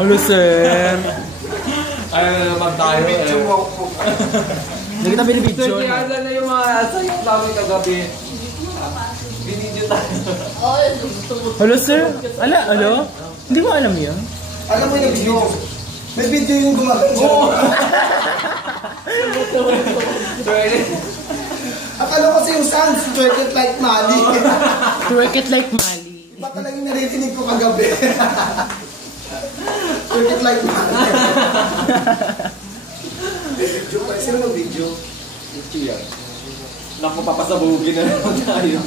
Hello, sir. Ayaw na naman tayo eh. Hindi kita binibidyo. So, kaya na yung mga sayo namin kagabi. Binidyo tayo. Hello, sir. Hello? Hindi mo alam yun? Alam mo yung video? May video yung gumaganda. Oo. Akala ko kasi yung sounds, twerk it like Mali. Twerk it like Mali. Iba talaga yung naririnig ko kagabi. Twerk it like Mali. May video pa. Sino ng video? Ito yan. Naku, papasabugin na naman tayo.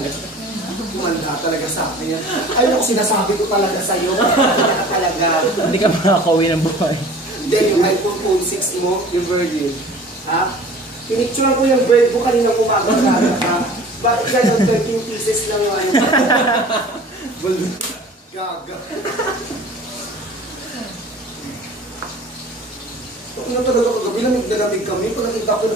Manda talaga sa akin yan. Ayun ako sinasabi ko talaga sa'yo. Hindi ka talaga. Hindi ka makakauwi ng buhay. Hindi, yung iPhone 6 mo, yung Virgin. Ha? Pinicturean ko yung bird ko kanina ko kakagana ka. Bakit gano'n 13 pieces lang yung ano? Gaga. Kung na talaga kagabi, lamig kami. Kung nakita ko na,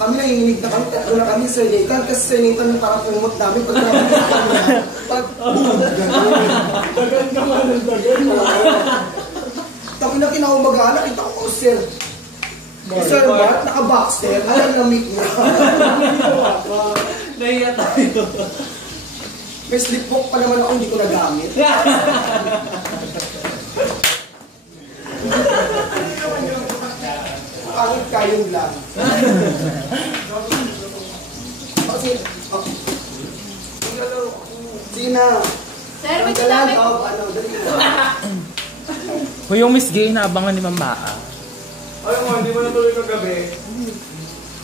kami nanginginig na kami, tatlo na kami, Sir Nathan. Kasi Sir Nathan yung parang pumot namin. Pag nakita kami na, pag boom, gano'n. Dagan ka man ng dagan. Tapos na kinaumaga, nakita ko, oh, Sir. Sir, Mark, naka-boxer. Alam na meet mo. Nahiya tayo. May slipbook pa naman ako, hindi ko nagamit. Pangit kayong lang. Kasi, sige na. Sir, may tinapay ko. Yung Miss Gay, naabangan ni Mama. Alam mo, hindi mo natuloy kagabi.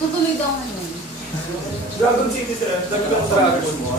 Tutuloy daw ngayon. Dragon City, sir. Dragon mo.